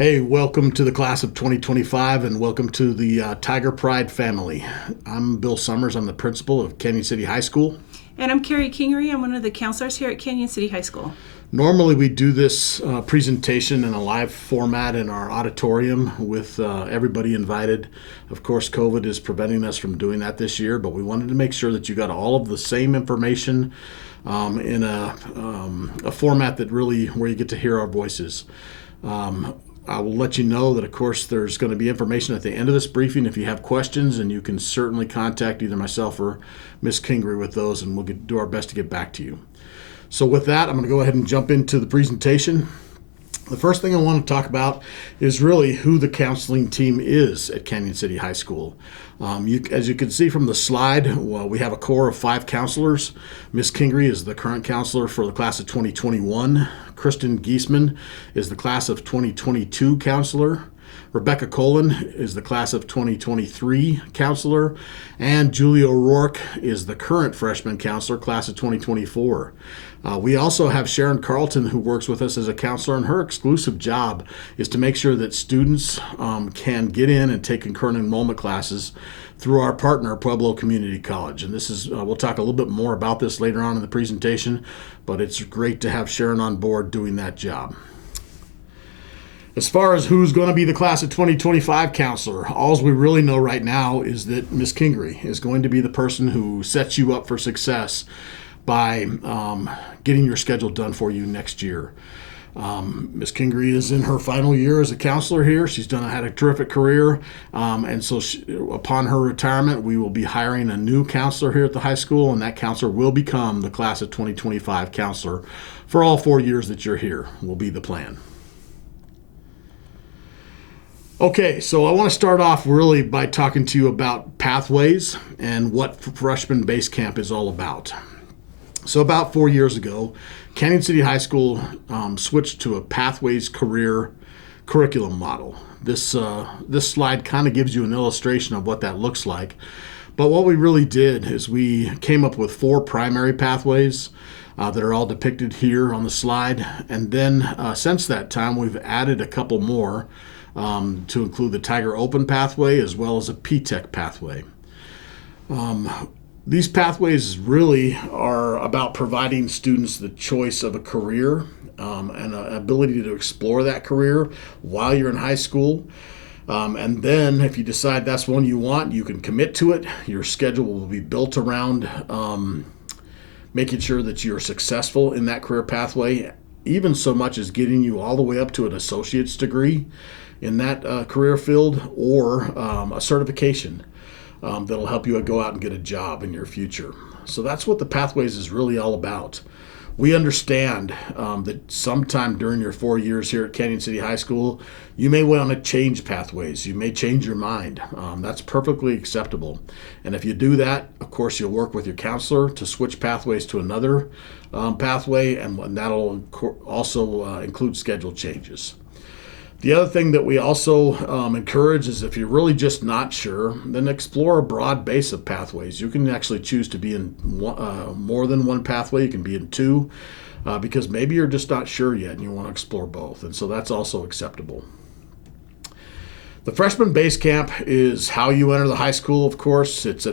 Hey, welcome to the class of 2025 and welcome to the Tiger Pride family. I'm Bill Summers. I'm the principal of Canyon City High School. And I'm Carrie Kingery. I'm one of the counselors here at Canyon City High School. Normally we do this presentation in a live format in our auditorium with everybody invited. Of course, COVID is preventing us from doing that this year, but we wanted to make sure that you got all of the same information in a format that really where you get to hear our voices. I will let you know that, of course, there's going to be information at the end of this briefing if you have questions, and you can certainly contact either myself or Ms. Kingery with those, and we'll do our best to get back to you. So with that, I'm going to go ahead and jump into the presentation. The first thing I want to talk about is really who the counseling team is at Canyon City High School. As you can see from the slide, we have a core of 5 counselors. Ms. Kingery is the current counselor for the class of 2021. Kristen Giesman is the class of 2022 counselor. Rebecca Colin is the class of 2023 counselor. And Julia O'Rourke is the current freshman counselor, class of 2024. We also have Sharon Carlton, who works with us as a counselor, and her exclusive job is to make sure that students can get in and take concurrent enrollment classes through our partner, Pueblo Community College. And this is, we'll talk a little bit more about this later on in the presentation, but it's great to have Sharon on board doing that job. As far as who's going to be the class of 2025 counselor, all we really know right now is that Ms. Kingery is going to be the person who sets you up for success by getting your schedule done for you next year. Ms. Kingery is in her final year as a counselor here. She's had a terrific career, and so upon her retirement, we will be hiring a new counselor here at the high school, and that counselor will become the class of 2025 counselor for all 4 years that you're here, will be the plan. Okay, so I want to start off really by talking to you about pathways and what Freshman Base Camp is all about. So about 4 years ago, Canyon City High School switched to a Pathways career curriculum model. This slide kind of gives you an illustration of what that looks like. But what we really did is we came up with 4 primary pathways that are all depicted here on the slide. And then since that time, we've added a couple more to include the Tiger Open pathway as well as a P-TECH pathway. These pathways really are about providing students the choice of a career and an ability to explore that career while you're in high school. And then if you decide that's one you want, you can commit to it. Your schedule will be built around making sure that you're successful in that career pathway, even so much as getting you all the way up to an associate's degree in that career field or a certification that'll help you go out and get a job in your future. So that's what the Pathways is really all about. We understand that sometime during your 4 years here at Canyon City High School, you may want to change pathways. You may change your mind. That's perfectly acceptable. And if you do that, of course, you'll work with your counselor to switch pathways to another pathway, and that'll also include schedule changes. The other thing that we also encourage is if you're really just not sure, then explore a broad base of pathways. You can actually choose to be in more than one pathway. You can be in 2 because maybe you're just not sure yet and you want to explore both. And so that's also acceptable. The Freshman Base Camp is how you enter the high school, of course. It's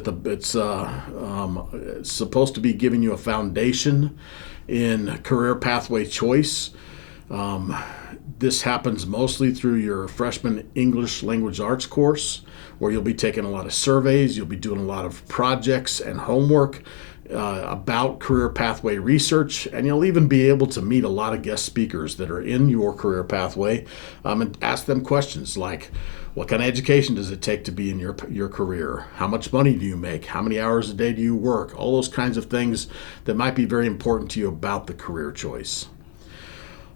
supposed to be giving you a foundation in career pathway choice. This happens mostly through your freshman English language arts course, where you'll be taking a lot of surveys, you'll be doing a lot of projects and homework about career pathway research, and you'll even be able to meet a lot of guest speakers that are in your career pathway and ask them questions like, what kind of education does it take to be in your career? How much money do you make? How many hours a day do you work? All those kinds of things that might be very important to you about the career choice.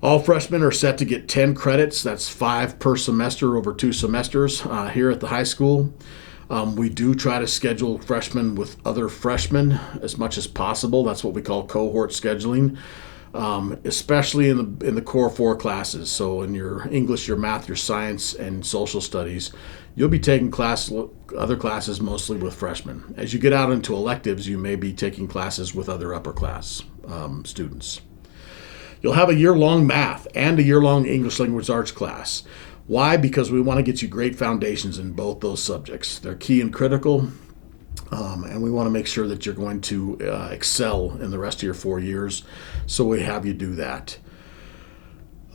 All freshmen are set to get 10 credits. That's 5 per semester over 2 semesters here at the high school. We do try to schedule freshmen with other freshmen as much as possible. That's what we call cohort scheduling, especially in the core 4 classes. So in your English, your math, your science, and social studies, you'll be taking other classes mostly with freshmen. As you get out into electives, you may be taking classes with other upper class students. You'll have a year-long math and a year-long English language arts class. Why? Because we want to get you great foundations in both those subjects. They're key and critical, and we want to make sure that you're going to excel in the rest of your 4 years, so we have you do that.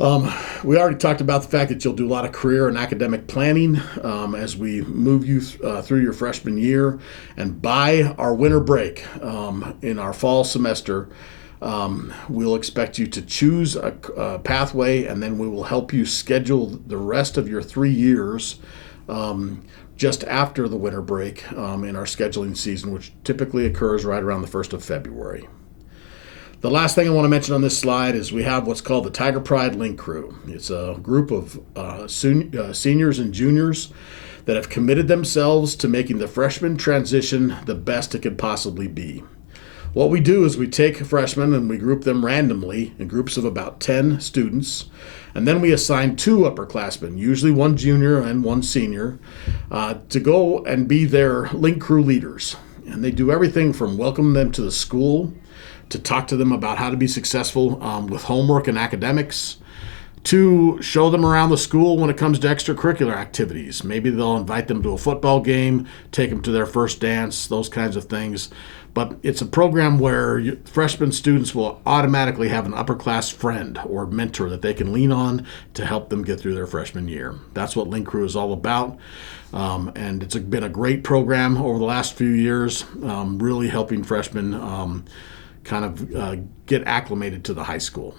We already talked about the fact that you'll do a lot of career and academic planning as we move you through your freshman year. And by our winter break in our fall semester, we'll expect you to choose a pathway, and then we will help you schedule the rest of your 3 years just after the winter break in our scheduling season, which typically occurs right around the 1st of February. The last thing I want to mention on this slide is we have what's called the Tiger Pride Link Crew. It's a group of seniors and juniors that have committed themselves to making the freshman transition the best it could possibly be. What we do is we take freshmen and we group them randomly in groups of about 10 students, and then we assign 2 upperclassmen, usually 1 junior and 1 senior, to go and be their link crew leaders. And they do everything from welcome them to the school, to talk to them about how to be successful with homework and academics, to show them around the school when it comes to extracurricular activities. Maybe they'll invite them to a football game, take them to their first dance, those kinds of things. But it's a program where freshman students will automatically have an upper class friend or mentor that they can lean on to help them get through their freshman year. That's what Link Crew is all about. And it's been a great program over the last few years, really helping freshmen get acclimated to the high school.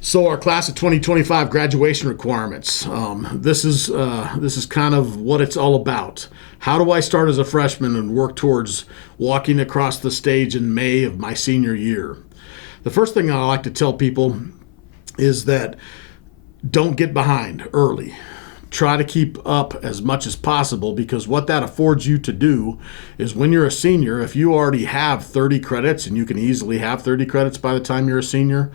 So our class of 2025 graduation requirements. This is kind of what it's all about. How do I start as a freshman and work towards walking across the stage in May of my senior year? The first thing I like to tell people is that don't get behind early. Try to keep up as much as possible, because what that affords you to do is when you're a senior, if you already have 30 credits, and you can easily have 30 credits by the time you're a senior,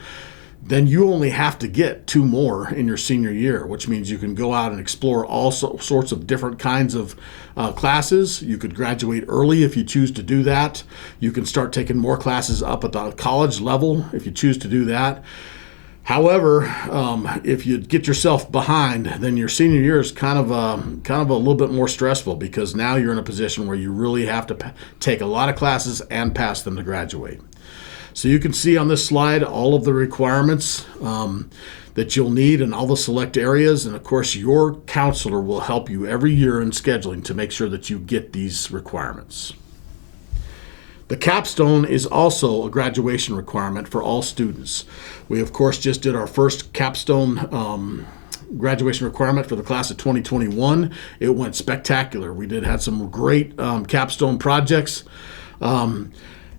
then you only have to get 2 more in your senior year, which means you can go out and explore all sorts of different kinds of classes. You could graduate early if you choose to do that. You can start taking more classes up at the college level if you choose to do that. However, if you get yourself behind, then your senior year is kind of a little bit more stressful, because now you're in a position where you really have to take a lot of classes and pass them to graduate. So you can see on this slide all of the requirements that you'll need in all the select areas, and of course your counselor will help you every year in scheduling to make sure that you get these requirements. The capstone is also a graduation requirement for all students. We, of course, just did our first capstone graduation requirement for the class of 2021. It went spectacular. We had some great capstone projects,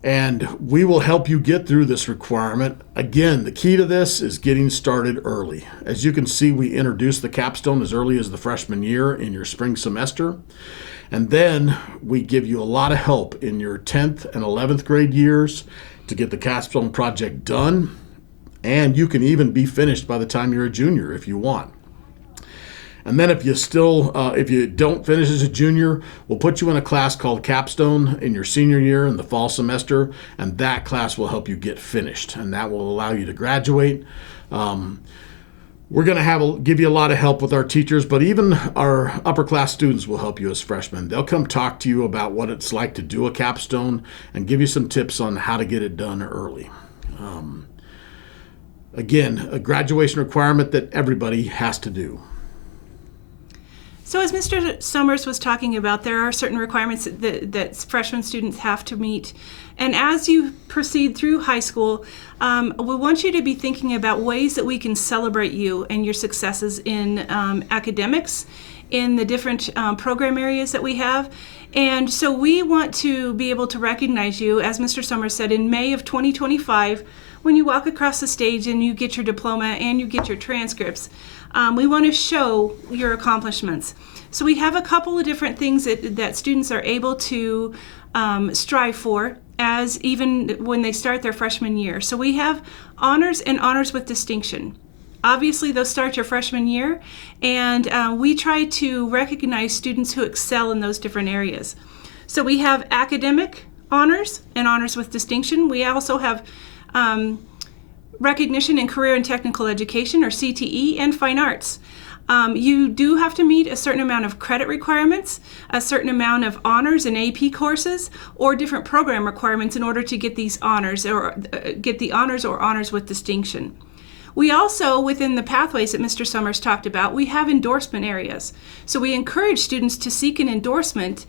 and we will help you get through this requirement. Again, the key to this is getting started early. As you can see, we introduced the capstone as early as the freshman year in your spring semester. And then we give you a lot of help in your 10th and 11th grade years to get the capstone project done. And you can even be finished by the time you're a junior if you want. And then if you don't finish as a junior, we'll put you in a class called Capstone in your senior year in the fall semester, and that class will help you get finished, and that will allow you to graduate. We're going to give you a lot of help with our teachers, but even our upper class students will help you as freshmen. They'll come talk to you about what it's like to do a capstone and give you some tips on how to get it done early. Again, a graduation requirement that everybody has to do. So as Mr. Summers was talking about, there are certain requirements that freshman students have to meet. And as you proceed through high school, we want you to be thinking about ways that we can celebrate you and your successes in academics, in the different program areas that we have. And so we want to be able to recognize you, as Mr. Summers said, in May of 2025, when you walk across the stage and you get your diploma and you get your transcripts. We want to show your accomplishments. So we have a couple of different things that students are able to strive for as even when they start their freshman year. So we have honors and honors with distinction. Obviously, those start your freshman year, and we try to recognize students who excel in those different areas. So we have academic honors and honors with distinction. We also have recognition in career and technical education, or CTE, and fine arts. You do have to meet a certain amount of credit requirements, a certain amount of honors and AP courses, or different program requirements in order to get these honors or get the honors or honors with distinction. We also, within the pathways that Mr. Summers talked about, we have endorsement areas. So we encourage students to seek an endorsement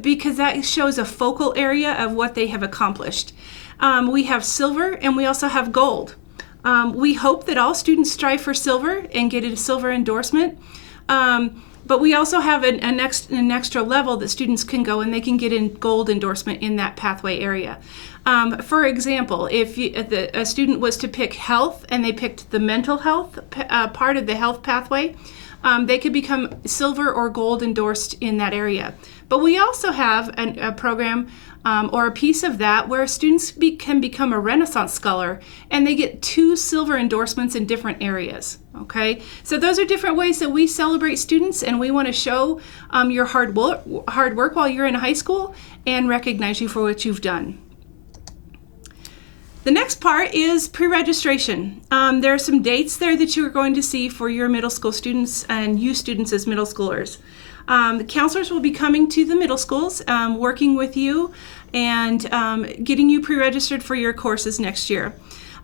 because that shows a focal area of what they have accomplished. We have silver and we also have gold. We hope that all students strive for silver and get a silver endorsement. But we also have an extra level that students can go and they can get a gold endorsement in that pathway area. For example, if a student was to pick health and they picked the mental health part of the health pathway, they could become silver or gold endorsed in that area. But we also have a program or a piece of that where students can become a Renaissance Scholar and they get 2 silver endorsements in different areas. Okay, so those are different ways that we celebrate students, and we want to show your hard work while you're in high school and recognize you for what you've done. The next part is pre-registration. There are some dates there that you're going to see for your middle school students and you students as middle schoolers. The counselors will be coming to the middle schools, working with you and getting you pre-registered for your courses next year.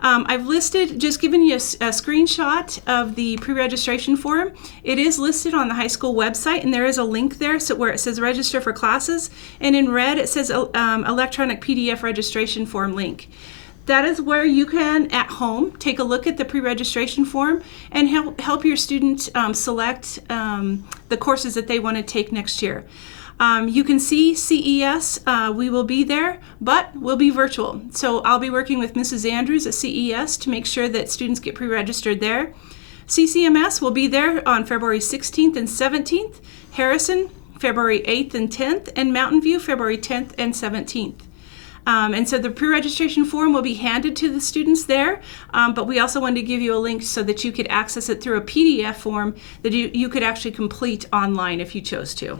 I've just given you a screenshot of the pre-registration form. It is listed on the high school website, and there is a link there where it says register for classes, and in red it says electronic PDF registration form link. That is where you can, at home, take a look at the pre-registration form and help your student select the courses that they want to take next year. You can see CES, we will be there, but we'll be virtual. So I'll be working with Mrs. Andrews at CES to make sure that students get pre-registered there. CCMS will be there on February 16th and 17th, Harrison, February 8th and 10th, and Mountain View, February 10th and 17th. And so the pre-registration form will be handed to the students there, but we also wanted to give you a link so that you could access it through a PDF form that you could actually complete online if you chose to.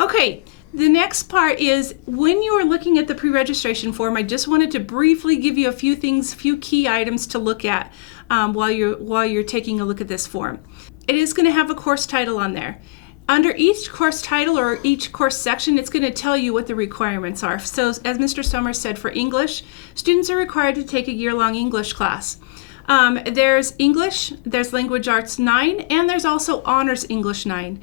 Okay, the next part is when you are looking at the pre-registration form, I just wanted to briefly give you a few key items to look at while you're taking a look at this form. It is going to have a course title on there. Under each course title or each course section, it's going to tell you what the requirements are. So as Mr. Summers said, for English, students are required to take a year-long English class. There's English, there's Language Arts 9, and there's also Honors English 9.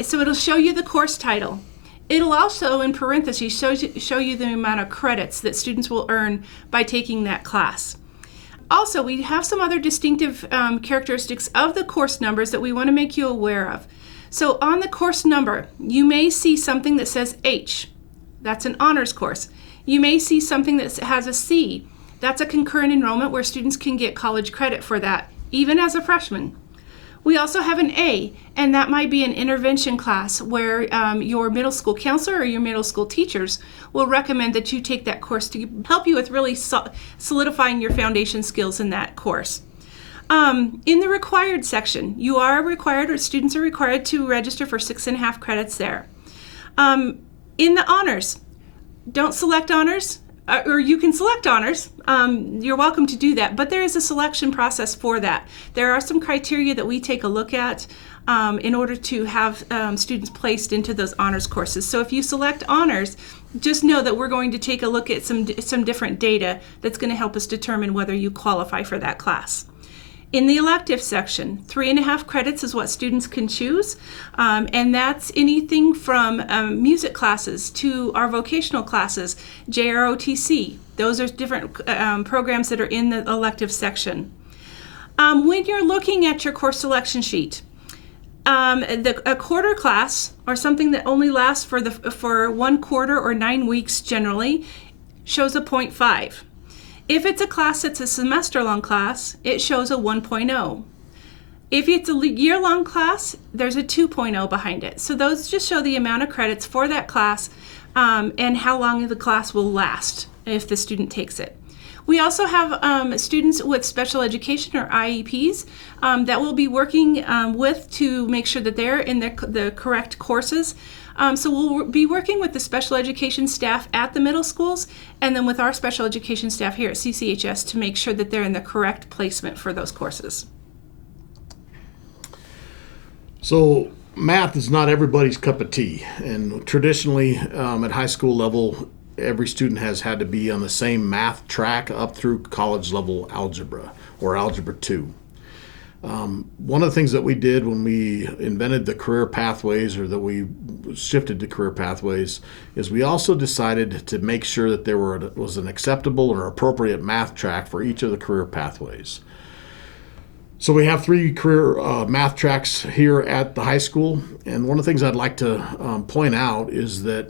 So it'll show you the course title. It'll also, in parentheses, show you the amount of credits that students will earn by taking that class. Also, we have some other distinctive characteristics of the course numbers that we want to make you aware of. So on the course number, you may see something that says H. That's an honors course. You may see something that has a C. That's a concurrent enrollment where students can get college credit for that, even as a freshman. We also have an A, and that might be an intervention class where your middle school counselor or your middle school teachers will recommend that you take that course to help you with really solidifying your foundation skills in that course. In the required section, students are required to register for 6.5 credits there. In the honors, don't select honors, or you can select honors. You're welcome to do that, but there is a selection process for that. There are some criteria that we take a look at in order to have students placed into those honors courses. So if you select honors, just know that we're going to take a look at some different data that's going to help us determine whether you qualify for that class. In the elective section, 3.5 credits is what students can choose, and that's anything from music classes to our vocational classes, JROTC. Those are different programs that are in the elective section. When you're looking at your course selection sheet, a quarter class, or something that only lasts for 1 quarter or 9 weeks generally, shows a 0.5. If it's a class that's a semester-long class, it shows a 1.0. If it's a year-long class, there's a 2.0 behind it. So those just show the amount of credits for that class and how long the class will last if the student takes it. We also have students with special education or IEPs that we'll be working with to make sure that they're in the correct courses. So we'll be working with the special education staff at the middle schools and then with our special education staff here at CCHS to make sure that they're in the correct placement for those courses. So math is not everybody's cup of tea, and traditionally at high school level, every student has had to be on the same math track up through college level algebra or algebra 2. One of the things that we did when we invented the career pathways, or that we shifted to career pathways, is we also decided to make sure that there was an acceptable or appropriate math track for each of the career pathways. So we have 3 career math tracks here at the high school, and one of the things I'd like to point out is that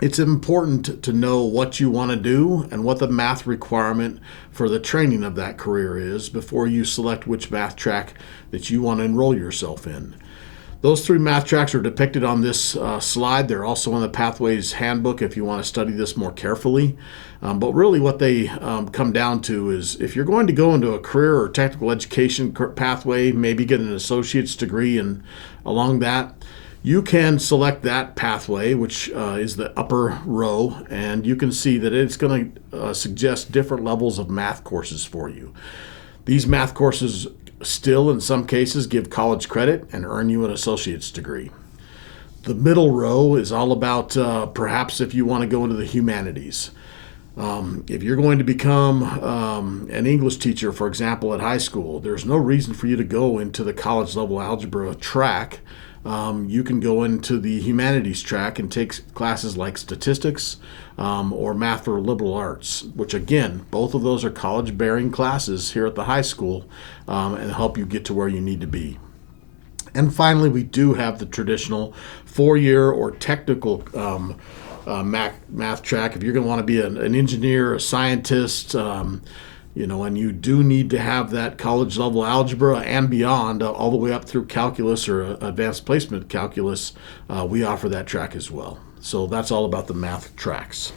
it's important to know what you want to do and what the math requirement for the training of that career is before you select which math track that you want to enroll yourself in. Those 3 math tracks are depicted on this slide. They're also in the Pathways Handbook if you want to study this more carefully. But really what they come down to is if you're going to go into a career or technical education pathway, maybe get an associate's degree and along that, you can select that pathway, which is the upper row, and you can see that it's going to suggest different levels of math courses for you. These math courses still, in some cases, give college credit and earn you an associate's degree. The middle row is all about perhaps if you want to go into the humanities. If you're going to become an English teacher, for example, at high school, there's no reason for you to go into the college level algebra track. You can go into the humanities track and take classes like statistics or math or liberal arts, which again, both of those are college-bearing classes here at the high school and help you get to where you need to be. And finally, we do have the traditional 4-year or technical math track. If you're going to want to be an engineer, a scientist, and you do need to have that college level algebra and beyond, all the way up through calculus or advanced placement calculus, we offer that track as well. So that's all about the math tracks.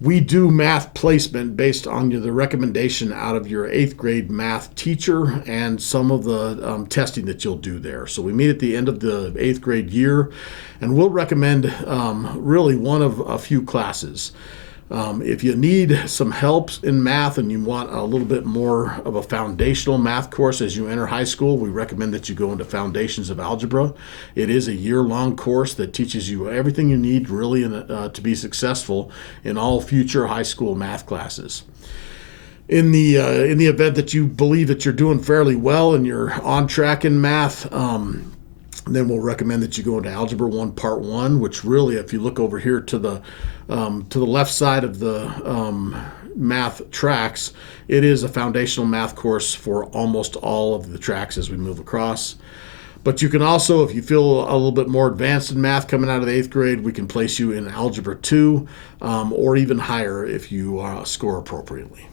We do math placement based on the recommendation out of your 8th grade math teacher and some of the testing that you'll do there. So we meet at the end of the 8th grade year, and we'll recommend really one of a few classes. If you need some help in math and you want a little bit more of a foundational math course as you enter high school, we recommend that you go into Foundations of Algebra. It is a year-long course that teaches you everything you need really to be successful in all future high school math classes. In the event that you believe that you're doing fairly well and you're on track in math, then we'll recommend that you go into Algebra 1 Part 1, which really, if you look over here to the left side of the math tracks, it is a foundational math course for almost all of the tracks as we move across. But you can also, if you feel a little bit more advanced in math coming out of the 8th grade, we can place you in Algebra 2 or even higher if you score appropriately.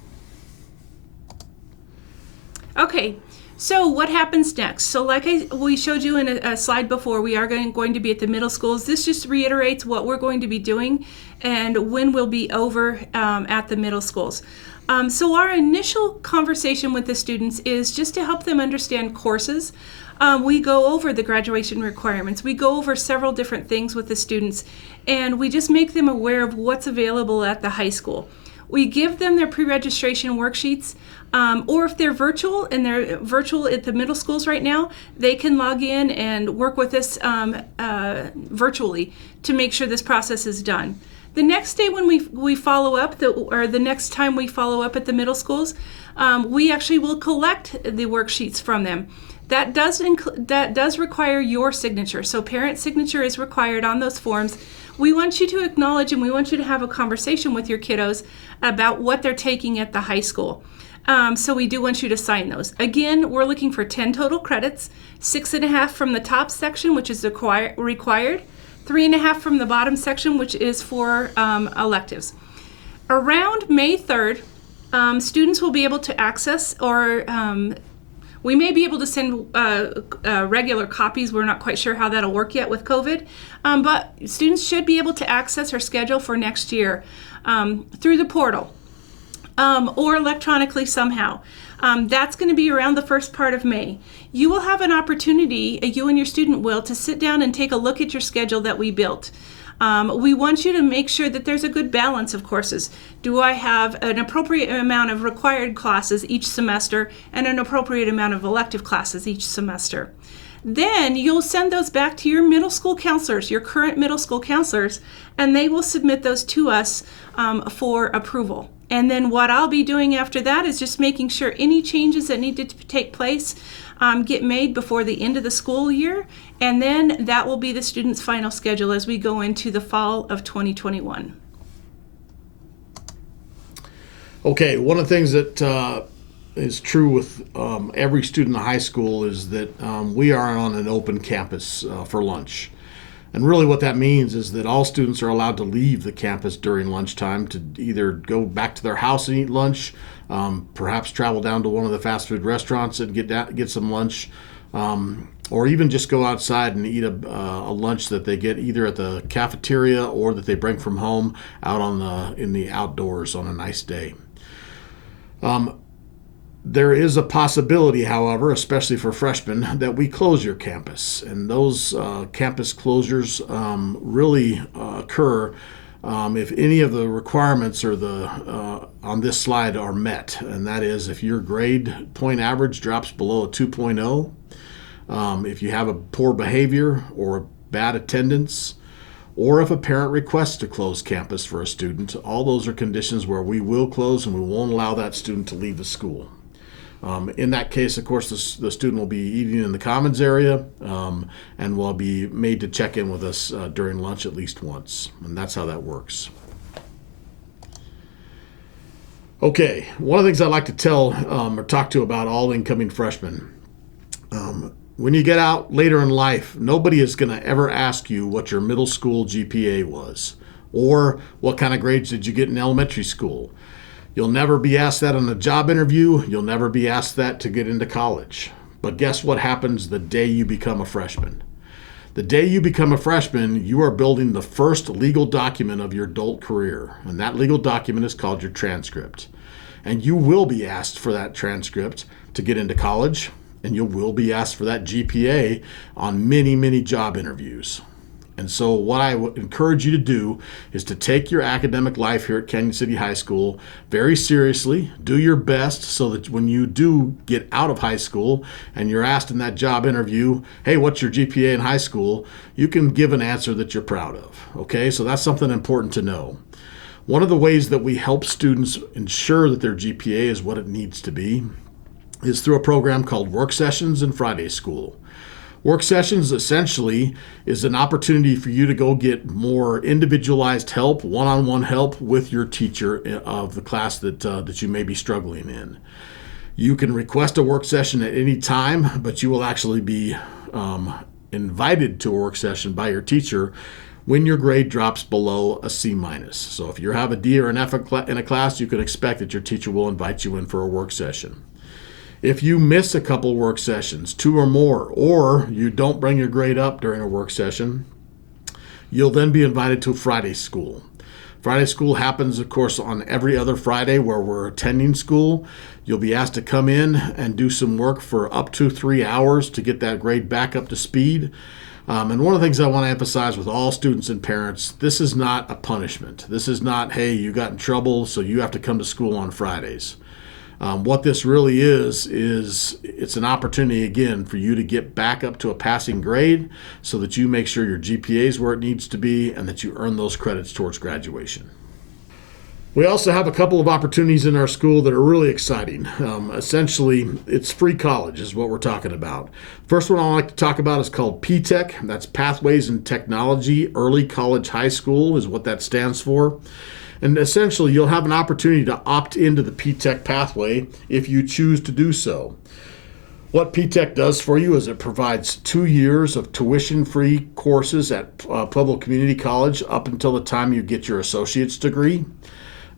Okay. So what happens next? So like we showed you in a slide before, we are going to be at the middle schools. This just reiterates what we're going to be doing and when we'll be over at the middle schools. So our initial conversation with the students is just to help them understand courses. We go over the graduation requirements. We go over several different things with the students, and we just make them aware of what's available at the high school. We give them their pre-registration worksheets, or if they're virtual and they're virtual at the middle schools right now, they can log in and work with us virtually to make sure this process is done. The next day when we follow up, or the next time we follow up at the middle schools, we actually will collect the worksheets from them. That does require your signature. So parent signature is required on those forms. We want you to acknowledge and we want you to have a conversation with your kiddos about what they're taking at the high school. So we do want you to sign those. Again, we're looking for 10 total credits, 6.5 from the top section, which is required, 3.5 from the bottom section, which is for electives. Around May 3rd, students will be able to access, or We may be able to send regular copies. We're not quite sure how that'll work yet with COVID, but students should be able to access our schedule for next year through the portal or electronically somehow. That's going to be around the first part of May. You will have an opportunity, you and your student will, to sit down and take a look at your schedule that we built. We want you to make sure that there's a good balance of courses. Do I have an appropriate amount of required classes each semester and an appropriate amount of elective classes each semester? Then you'll send those back to your middle school counselors, your current middle school counselors, and they will submit those to us for approval. And then what I'll be doing after that is just making sure any changes that need to take place get made before the end of the school year, and then that will be the student's final schedule as we go into the fall of 2021. Okay, one of the things that is true with every student in high school is that we are on an open campus for lunch. And really what that means is that all students are allowed to leave the campus during lunchtime to either go back to their house and eat lunch, perhaps travel down to one of the fast food restaurants and get some lunch, or even just go outside and eat a lunch that they get either at the cafeteria or that they bring from home out in the outdoors on a nice day. There is a possibility, however, especially for freshmen, that we close your campus. And those campus closures really occur if any of the requirements or on this slide are met. And that is if your grade point average drops below a 2.0, if you have a poor behavior or bad attendance, or if a parent requests to close campus for a student. All those are conditions where we will close and we won't allow that student to leave the school. In that case, of course, the student will be eating in the commons area and will be made to check in with us during lunch at least once. And that's how that works. Okay, one of the things I like to tell or talk to about all incoming freshmen, when you get out later in life, nobody is going to ever ask you what your middle school GPA was or what kind of grades did you get in elementary school. You'll never be asked that on a job interview. You'll never be asked that to get into college. But guess what happens the day you become a freshman? The day you become a freshman, you are building the first legal document of your adult career. And that legal document is called your transcript. And you will be asked for that transcript to get into college. And you will be asked for that GPA on many, many job interviews. And so what I would encourage you to do is to take your academic life here at Canyon City High School very seriously. Do your best so that when you do get out of high school and you're asked in that job interview, hey, what's your GPA in high school? You can give an answer that you're proud of. Okay, so that's something important to know. One of the ways that we help students ensure that their GPA is what it needs to be is through a program called Work Sessions and Friday School. Work sessions essentially is an opportunity for you to go get more individualized help, one-on-one help with your teacher of the class that you may be struggling in. You can request a work session at any time, but you will actually be invited to a work session by your teacher when your grade drops below a C-. So if you have a D or an F in a class, you can expect that your teacher will invite you in for a work session. If you miss a couple work sessions, 2 or more, or you don't bring your grade up during a work session, you'll then be invited to Friday school. Friday school happens, of course, on every other Friday where we're attending school. You'll be asked to come in and do some work for up to 3 hours to get that grade back up to speed. And one of the things I want to emphasize with all students and parents, this is not a punishment. This is not, hey, you got in trouble, so you have to come to school on Fridays. What this really is it's an opportunity, again, for you to get back up to a passing grade so that you make sure your GPA is where it needs to be and that you earn those credits towards graduation. We also have a couple of opportunities in our school that are really exciting. Essentially, it's free college is what we're talking about. First one I like to talk about is called P-Tech. That's Pathways in Technology Early College High School is what that stands for. And essentially, you'll have an opportunity to opt into the P-Tech pathway if you choose to do so. What P-Tech does for you is it provides 2 years of tuition-free courses at Pueblo Community College up until the time you get your associate's degree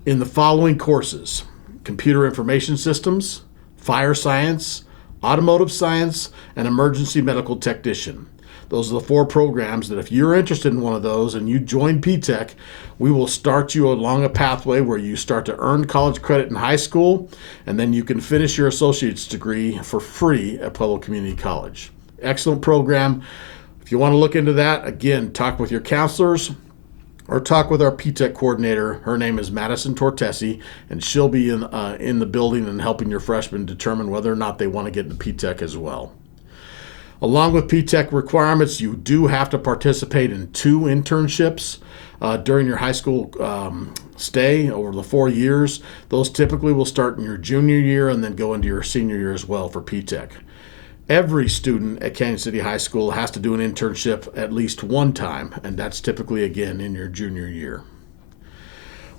in the following courses: computer information systems, fire science, automotive science, and emergency medical technician. Those are the 4 programs that if you're interested in one of those and you join P-TECH, we will start you along a pathway where you start to earn college credit in high school, and then you can finish your associate's degree for free at Pueblo Community College. Excellent program. If you want to look into that, again, talk with your counselors or talk with our P-TECH coordinator. Her name is Madison Tortesi, and she'll be in the building and helping your freshmen determine whether or not they want to get into P-TECH as well. Along with P-TECH requirements, you do have to participate in 2 internships during your high school stay over the 4 years. Those typically will start in your junior year and then go into your senior year as well for P-TECH. Every student at Canyon City High School has to do an internship at least one time, and that's typically, again, in your junior year.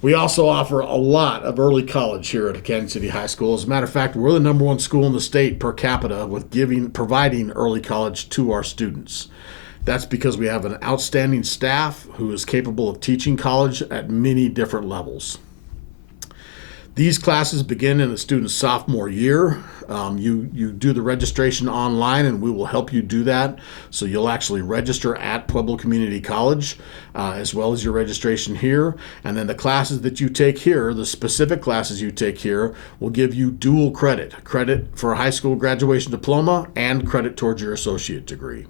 We also offer a lot of early college here at Canyon City High School. As a matter of fact, we're the #1 school in the state per capita with providing early college to our students. That's because we have an outstanding staff who is capable of teaching college at many different levels. These classes begin in the student's sophomore year. You do the registration online, and we will help you do that. So you'll actually register at Pueblo Community College, as well as your registration here. And then the classes that you take here, the specific classes you take here, will give you dual credit for a high school graduation diploma and credit towards your associate degree.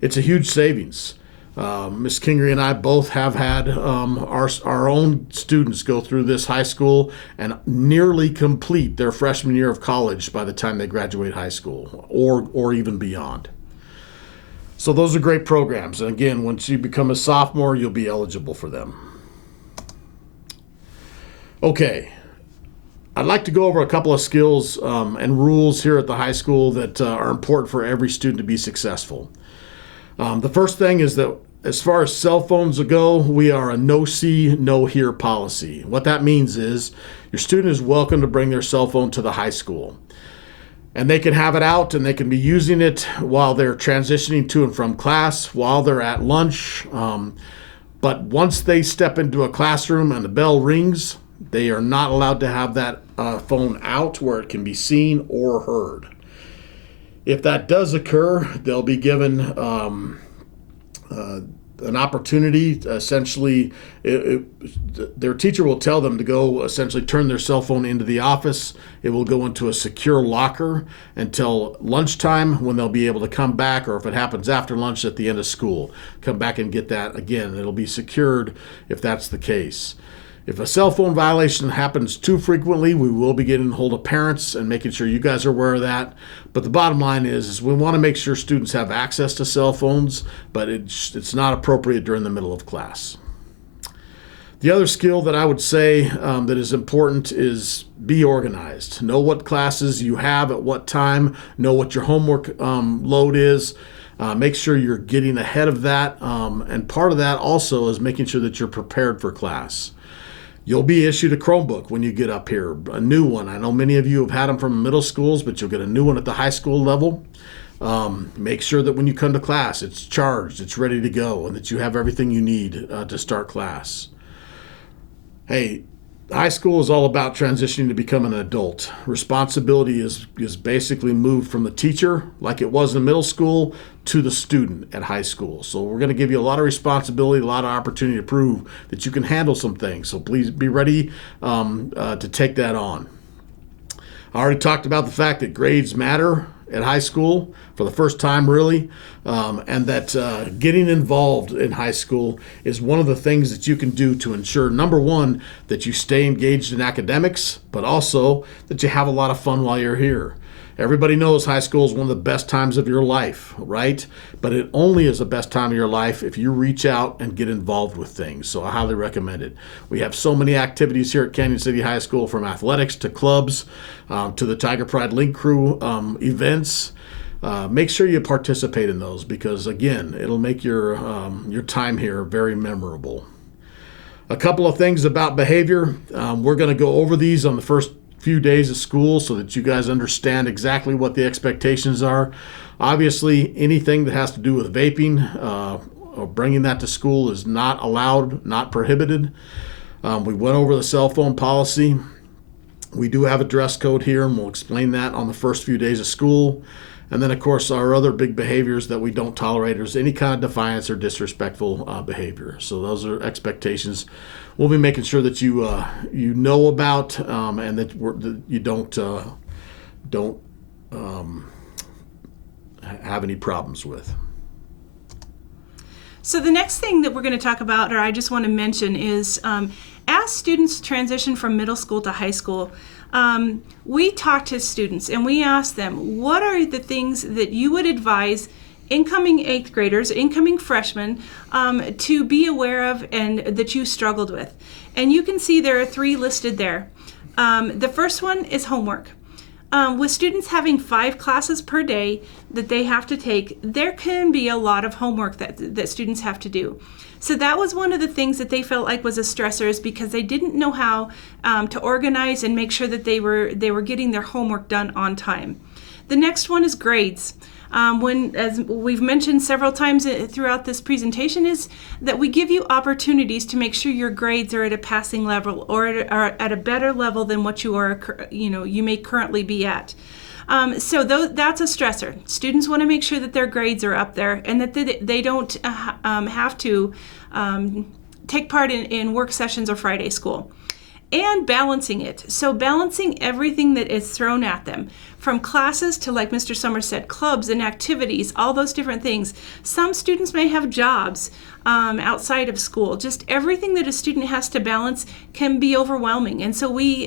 It's a huge savings. Ms. Kingery and I both have had our own students go through this high school and nearly complete their freshman year of college by the time they graduate high school or even beyond. So those are great programs. And again, once you become a sophomore, you'll be eligible for them. Okay. I'd like to go over a couple of skills and rules here at the high school that are important for every student to be successful. The first thing is that as far as cell phones go, we are a no-see, no-hear policy. What that means is your student is welcome to bring their cell phone to the high school. And they can have it out and they can be using it while they're transitioning to and from class, while they're at lunch. But once they step into a classroom and the bell rings, they are not allowed to have that phone out where it can be seen or heard. If that does occur, they'll be given an opportunity. Essentially, their teacher will tell them to go essentially turn their cell phone into the office. It will go into a secure locker until lunchtime, when they'll be able to come back, or if it happens after lunch at the end of school, come back and get that again. It'll be secured if that's the case. If a cell phone violation happens too frequently, we will be getting hold of parents and making sure you guys are aware of that. But the bottom line is we want to make sure students have access to cell phones, but it's not appropriate during the middle of class. The other skill that I would say that is important is be organized. Know what classes you have at what time. Know what your homework load is. Make sure you're getting ahead of that. And part of that also is making sure that you're prepared for class. You'll be issued a Chromebook when you get up here, a new one. I know many of you have had them from middle schools, but you'll get a new one at the high school level. Make sure that when you come to class, it's charged, it's ready to go, and that you have everything you need to start class. Hey, high school is all about transitioning to become an adult. Responsibility is basically moved from the teacher, like it was in middle school, to the student at high school. So we're going to give you a lot of responsibility, a lot of opportunity to prove that you can handle some things. So please be ready to take that on. I already talked about the fact that grades matter at high school for the first time, really, and that getting involved in high school is one of the things that you can do to ensure, number one, that you stay engaged in academics, but also that you have a lot of fun while you're here. Everybody knows high school is one of the best times of your life, right? But it only is the best time of your life if you reach out and get involved with things. So I highly recommend it. We have so many activities here at Canyon City High School, from athletics to clubs to the Tiger Pride Link Crew events. Make sure you participate in those because, again, it'll make your time here very memorable. A couple of things about behavior. We're going to go over these on the first few days of school so that you guys understand exactly what the expectations are. Obviously, anything that has to do with vaping or bringing that to school is not allowed, not prohibited. We went over the cell phone policy. We do have a dress code here, and we'll explain that on the first few days of school. And then, of course, our other big behaviors that we don't tolerate is any kind of defiance or disrespectful behavior. So those are expectations we'll be making sure that you know about, and that you don't have any problems with. So the next thing that we're going to talk about, or I just want to mention, is as students transition from middle school to high school, we talk to students and we ask them, what are the things that you would advise incoming 8th graders, incoming freshmen, to be aware of and that you struggled with? And you can see there are 3 listed there. The first one is homework. With students having 5 classes per day that they have to take, there can be a lot of homework that students have to do. So that was one of the things that they felt like was a stressor, is because they didn't know how to organize and make sure that they were getting their homework done on time. The next one is grades. As we've mentioned several times throughout this presentation, is that we give you opportunities to make sure your grades are at a passing level or are at a better level than what you may currently be at. So that's a stressor. Students want to make sure that their grades are up there and that they don't have to take part in work sessions or Friday school. And balancing it. So balancing everything that is thrown at them, from classes to, like Mr. Summers said, clubs and activities, all those different things. Some students may have jobs outside of school. Just everything that a student has to balance can be overwhelming. And so we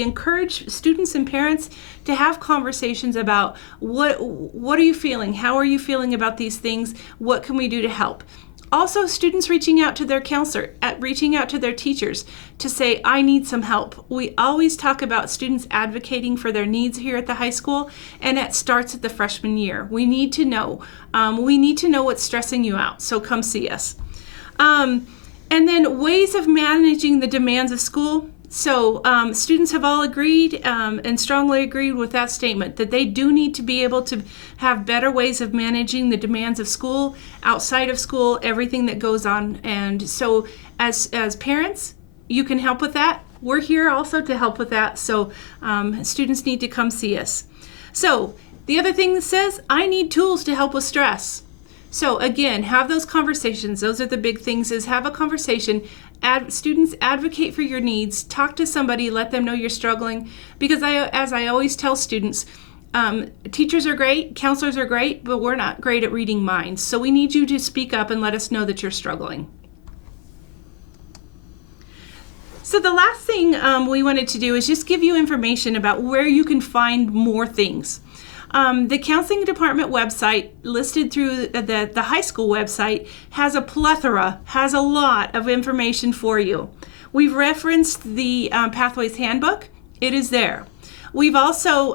encourage students and parents to have conversations about what are you feeling? How are you feeling about these things? What can we do to help? Also, students reaching out to their counselor, reaching out to their teachers to say, I need some help. We always talk about students advocating for their needs here at the high school, and it starts at the freshman year. We need to know. What's stressing you out, so come see us. And then ways of managing the demands of school. So students have all agreed and strongly agreed with that statement, that they do need to be able to have better ways of managing the demands of school, outside of school, everything that goes on. And so as parents, you can help with that. We're here also to help with that. So students need to come see us. So the other thing that says, I need tools to help with stress. So again, have those conversations. Those are the big things, is have a conversation. Students, advocate for your needs. Talk to somebody, let them know you're struggling. Because as I always tell students, teachers are great, counselors are great, but we're not great at reading minds. So we need you to speak up and let us know that you're struggling. So the last thing we wanted to do is just give you information about where you can find more things. The counseling department website, listed through the high school website, has a lot of information for you. We've referenced the Pathways Handbook. It is there. We've also,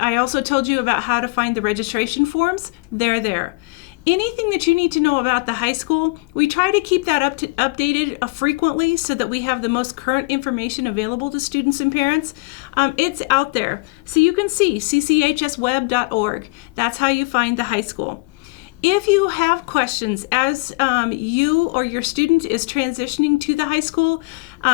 I also told you about how to find the registration forms. They're there. Anything that you need to know about the high school, we try to keep that updated frequently so that we have the most current information available to students and parents. It's out there. So you can see cchsweb.org. That's how you find the high school. If you have questions as you or your student is transitioning to the high school,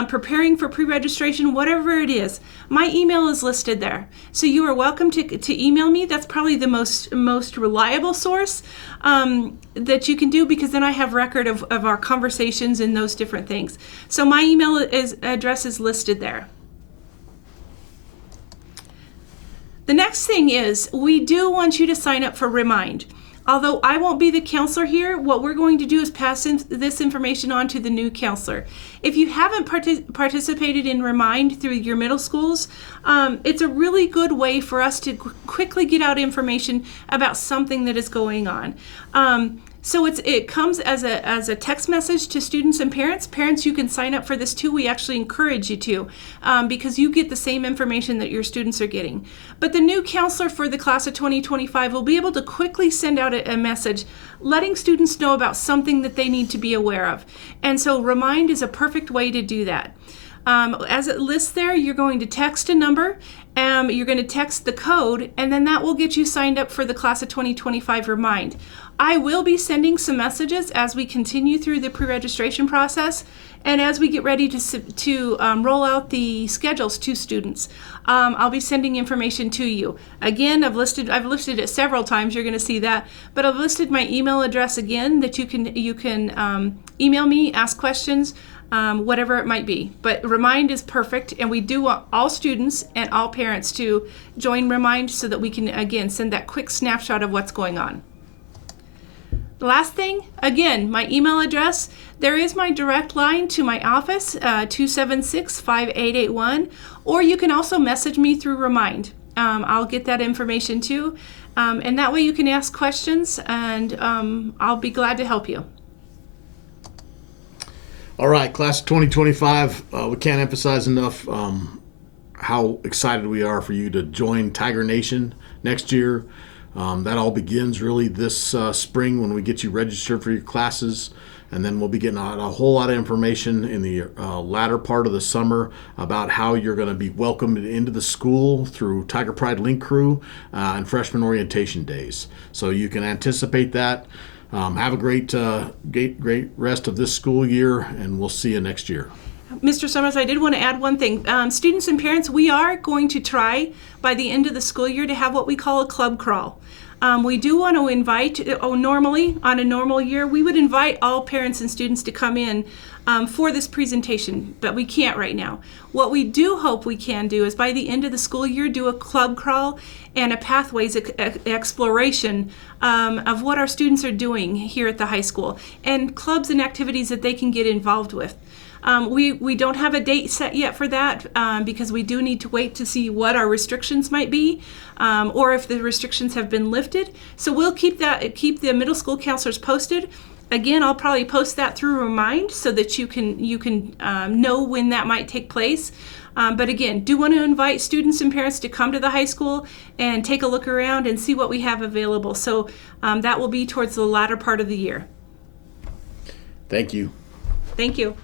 preparing for pre-registration, whatever it is, my email is listed there. So you are welcome to email me. That's probably the most reliable source that you can do, because then I have record of our conversations and those different things. So my email address is listed there. The next thing is, we do want you to sign up for Remind. Although I won't be the counselor here, what we're going to do is pass this information on to the new counselor. If you haven't participated in Remind through your middle schools, it's a really good way for us to quickly get out information about something that is going on. So it comes as a text message to students and parents. Parents, you can sign up for this too. We actually encourage you to, because you get the same information that your students are getting. But the new counselor for the class of 2025 will be able to quickly send out a message letting students know about something that they need to be aware of. And so Remind is a perfect way to do that. As it lists there, you're going to text a number, you're going to text the code, and then that will get you signed up for the Class of 2025 Remind. I will be sending some messages as we continue through the pre-registration process and as we get ready to roll out the schedules to students. I'll be sending information to you. Again, I've listed it several times. You're going to see that, but I've listed my email address again that you can email me, ask questions, whatever it might be. But Remind is perfect, and we do want all students and all parents to join Remind so that we can again send that quick snapshot of what's going on. The last thing, again, my email address. There is my direct line to my office, 276-5881, or you can also message me through Remind. I'll get that information too, and that way you can ask questions, and I'll be glad to help you. All right, Class of 2025, we can't emphasize enough how excited we are for you to join Tiger Nation next year. That all begins really this spring when we get you registered for your classes, and then we'll be getting a whole lot of information in the latter part of the summer about how you're going to be welcomed into the school through Tiger Pride Link Crew and freshman orientation days. So you can anticipate that. Have a great rest of this school year, and we'll see you next year. Mr. Summers, I did want to add one thing. Students and parents, we are going to try by the end of the school year to have what we call a club crawl. We do want to invite, normally on a normal year, we would invite all parents and students to come in for this presentation, but we can't right now. What we do hope we can do is by the end of the school year do a club crawl and a pathways exploration of what our students are doing here at the high school and clubs and activities that they can get involved with. We don't have a date set yet for that because we do need to wait to see what our restrictions might be or if the restrictions have been lifted. So we'll keep the middle school counselors posted. Again, I'll probably post that through Remind so that you can know when that might take place. But again, do want to invite students and parents to come to the high school and take a look around and see what we have available. So that will be towards the latter part of the year. Thank you. Thank you.